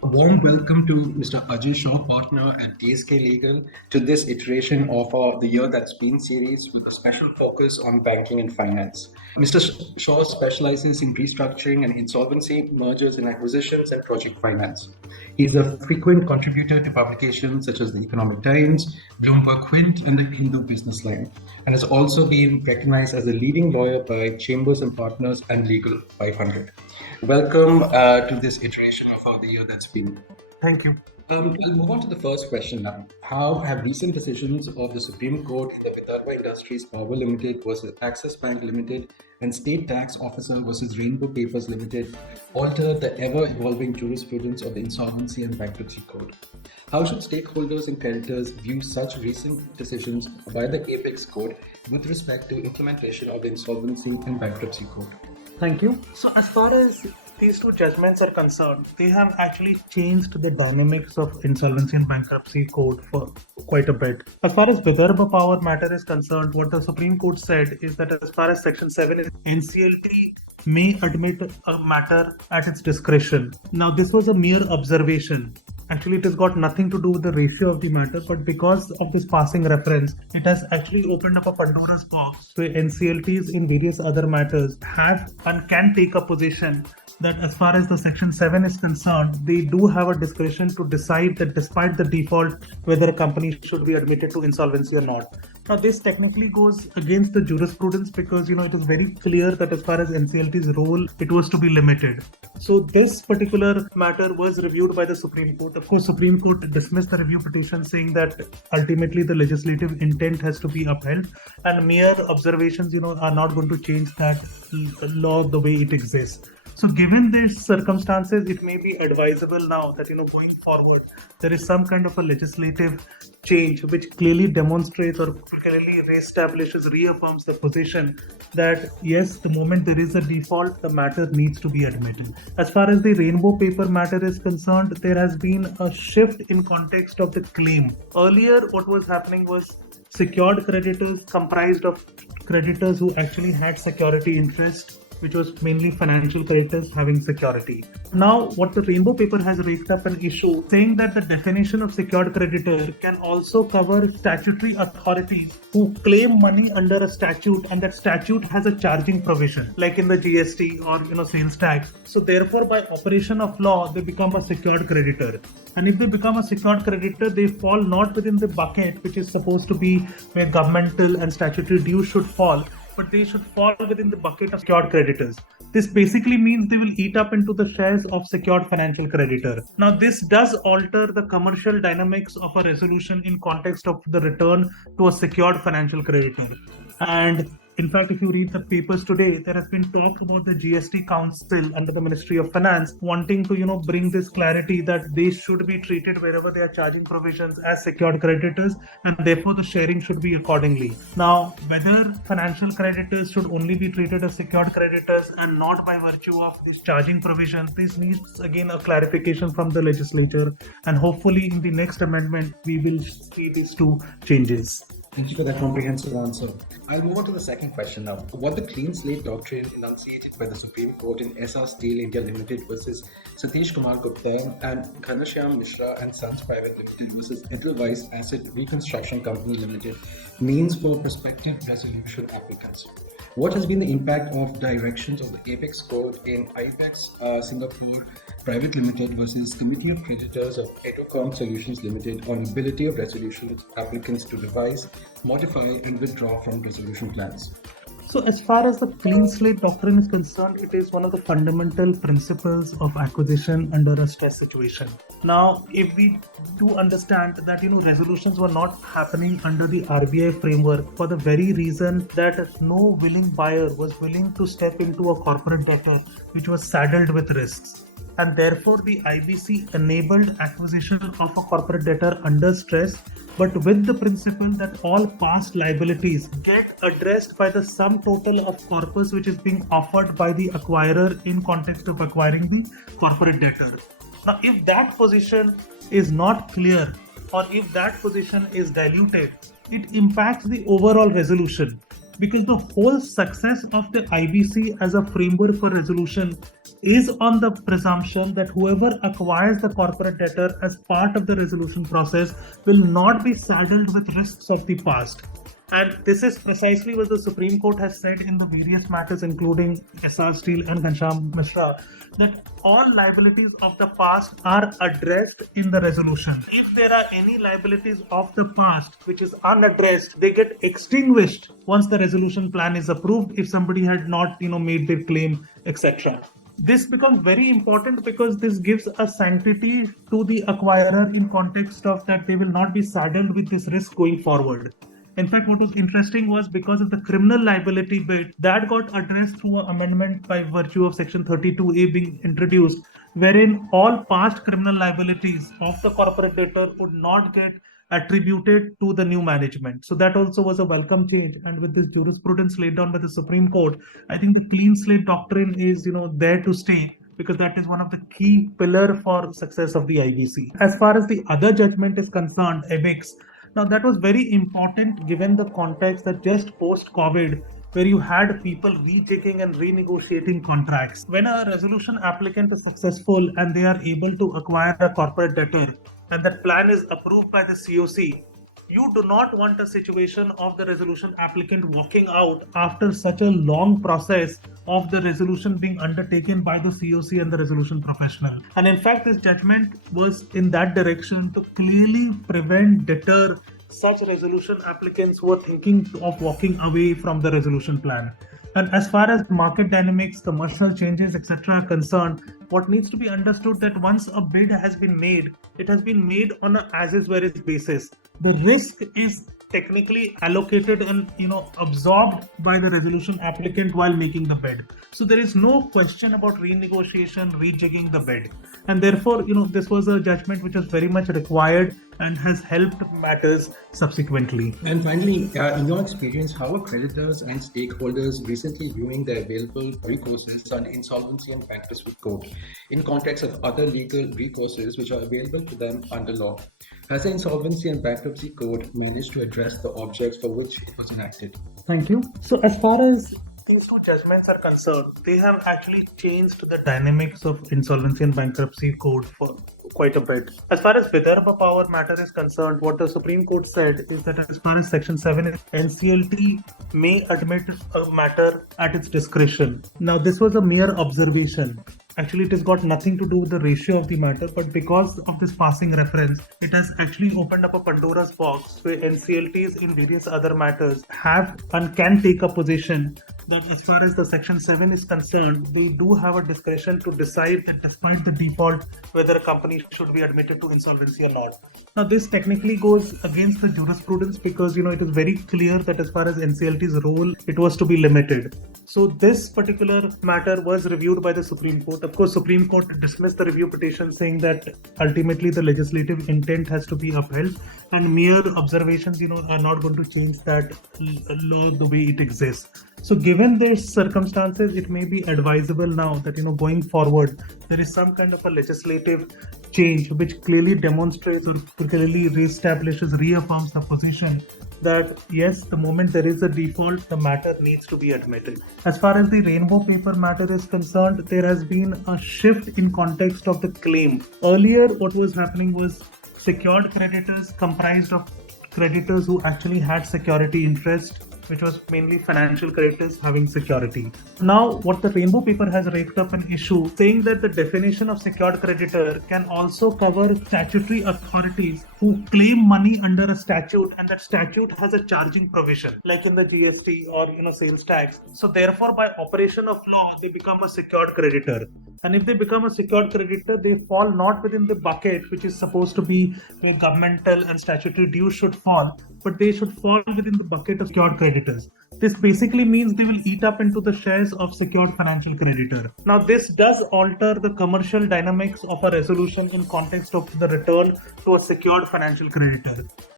A warm welcome to Mr. Ajay Shaw, partner at DSK Legal, to this iteration of the Year That's Been series with a special focus on banking and finance. Mr. Shaw specializes in restructuring and insolvency, mergers and acquisitions, and project finance. He's a frequent contributor to publications such as the Economic Times, Bloomberg Quint, and the Hindu Business Line, and has also been recognized as a leading lawyer by Chambers and Partners and Legal 500. Welcome to this iteration of the year that's been. Thank you. We'll move on to the first question now. How have recent decisions of the Supreme Court in the Vidarbha Industries Power Limited versus Axis Bank Limited and State Tax Officer versus Rainbow Papers Limited altered the ever-evolving jurisprudence of the Insolvency and Bankruptcy Code? How should stakeholders and creditors view such recent decisions by the Apex Code with respect to implementation of the Insolvency and Bankruptcy Code? Thank you. So as far as these two judgments are concerned, they have actually changed the dynamics of Insolvency and Bankruptcy Code for quite a bit. As far as Vidarbha Power matter is concerned, what the Supreme Court said is that as far as Section 7 is, NCLT may admit a matter at its discretion. Now, this was a mere observation. Actually, it has got nothing to do with the ratio of the matter, but because of this passing reference, it has actually opened up a Pandora's box where NCLTs in various other matters have and can take a position that as far as the Section 7 is concerned, they do have a discretion to decide that despite the default, whether a company should be admitted to insolvency or not. Now, this technically goes against the jurisprudence because, it is very clear that as far as NCLT's role, it was to be limited. So this particular matter was reviewed by the Supreme Court. Of course, Supreme Court dismissed the review petition saying that ultimately the legislative intent has to be upheld and mere observations, are not going to change that law the way it exists. So given these circumstances, it may be advisable now that, going forward, there is some kind of a legislative change which clearly demonstrates or clearly reaffirms the position that, yes, the moment there is a default, the matter needs to be admitted. As far as the Rainbow Paper matter is concerned, there has been a shift in context of the claim. Earlier, what was happening was secured creditors comprised of creditors who actually had security interest, which was mainly financial creditors having security. Now, what the Rainbow Paper has raised up an issue saying that the definition of secured creditor can also cover statutory authorities who claim money under a statute and that statute has a charging provision, like in the GST or sales tax. So therefore, by operation of law, they become a secured creditor. And if they become a secured creditor, they fall not within the bucket which is supposed to be where governmental and statutory dues should fall, but they should fall within the bucket of secured creditors. This basically means they will eat up into the shares of secured financial creditor. Now, this does alter the commercial dynamics of a resolution in context of the return to a secured financial creditor. And in fact, if you read the papers today, there has been talk about the GST Council under the Ministry of Finance wanting to, bring this clarity that they should be treated wherever they are charging provisions as secured creditors, and therefore the sharing should be accordingly. Now, whether financial creditors should only be treated as secured creditors and not by virtue of these charging provisions, this needs again a clarification from the legislature, and hopefully in the next amendment we will see these two changes. Thank you for that comprehensive answer. I'll move on to the second question now. What the clean slate doctrine enunciated by the Supreme Court in SR Steel India Limited versus Satish Kumar Gupta and Ghanshyam Mishra and Sons Private Limited versus Edelweiss Asset Reconstruction Company Limited means for prospective resolution applicants? What has been the impact of directions of the Apex Code in IBEX Singapore Private Limited versus Committee of Creditors of Edocom Solutions Limited on ability of resolution applicants to revise, modify, and withdraw from resolution plans? So as far as the clean slate doctrine is concerned, it is one of the fundamental principles of acquisition under a stress situation. Now, if we do understand that, resolutions were not happening under the RBI framework for the very reason that no willing buyer was willing to step into a corporate debtor which was saddled with risks. And therefore, the IBC enabled acquisition of a corporate debtor under stress, but with the principle that all past liabilities get addressed by the sum total of corpus which is being offered by the acquirer in context of acquiring the corporate debtor. Now, if that position is not clear or if that position is diluted, it impacts the overall resolution. because the whole success of the IBC as a framework for resolution is on the presumption that whoever acquires the corporate debtor as part of the resolution process will not be saddled with risks of the past. And this is precisely what the Supreme Court has said in the various matters, including SR Steel and Ghanshyam Mishra, that all liabilities of the past are addressed in the resolution. If there are any liabilities of the past which is unaddressed, they get extinguished once the resolution plan is approved if somebody had not, made their claim, etc. This becomes very important because this gives a sanctity to the acquirer in context of that they will not be saddled with this risk going forward. In fact, what was interesting was because of the criminal liability bit that got addressed through an amendment by virtue of Section 32A being introduced, wherein all past criminal liabilities of the corporate debtor would not get attributed to the new management. So that also was a welcome change. And with this jurisprudence laid down by the Supreme Court, I think the clean slate doctrine is, there to stay, because that is one of the key pillar for success of the IBC. As far as the other judgment is concerned, EBIX, now that was very important given the context that just post-COVID, where you had people rejigging and renegotiating contracts. When a resolution applicant is successful and they are able to acquire a corporate debtor and that plan is approved by the COC, you do not want a situation of the resolution applicant walking out after such a long process of the resolution being undertaken by the COC and the resolution professional. And in fact, this judgment was in that direction to clearly deter such resolution applicants who are thinking of walking away from the resolution plan. And as far as market dynamics, commercial changes, etc. are concerned, what needs to be understood that once a bid has been made, it has been made on an as-is where-is basis. The risk is technically allocated and absorbed by the resolution applicant while making the bid. So there is no question about renegotiation, rejigging the bid. And therefore, this was a judgment which was very much required and has helped matters subsequently. And finally, in your experience, how are creditors and stakeholders recently viewing the available recourses under Insolvency and Bankruptcy Code in context of other legal recourses which are available to them under law? Has the Insolvency and Bankruptcy Code managed to address the objects for which it was enacted? Thank you. So as far as these two judgments are concerned, they have actually changed the dynamics of Insolvency and Bankruptcy Code for quite a bit. As far as Vidarbha Power matter is concerned, what the Supreme Court said is that as far as Section 7 is, NCLT may admit a matter at its discretion. Now, this was a mere observation. Actually, it has got nothing to do with the ratio of the matter, but because of this passing reference, it has actually opened up a Pandora's box where NCLTs in various other matters have and can take a position that as far as the Section 7 is concerned, they do have a discretion to decide that despite the default, whether a company should be admitted to insolvency or not. Now, this technically goes against the jurisprudence because, it is very clear that as far as NCLT's role, it was to be limited. So this particular matter was reviewed by the Supreme Court. Of course, Supreme Court dismissed the review petition saying that ultimately the legislative intent has to be upheld and mere observations, are not going to change that law the way it exists. So given these circumstances, it may be advisable now that, going forward, there is some kind of a legislative change which clearly demonstrates or clearly reestablishes, reaffirms the position that yes, the moment there is a default, the matter needs to be admitted. As far as the rainbow paper matter is concerned, there has been a shift in context of the claim. Earlier, what was happening was secured creditors comprised of creditors who actually had security interest, which was mainly financial creditors having security. Now, what the rainbow paper has raked up an issue saying that the definition of secured creditor can also cover statutory authorities who claim money under a statute, and that statute has a charging provision, like in the GST or sales tax. So therefore, by operation of law, they become a secured creditor. And if they become a secured creditor, they fall not within the bucket which is supposed to be where governmental and statutory dues should fall, but they should fall within the bucket of secured creditors. This basically means they will eat up into the shares of secured financial creditor. Now, this does alter the commercial dynamics of a resolution in context of the return to a secured financial creditor.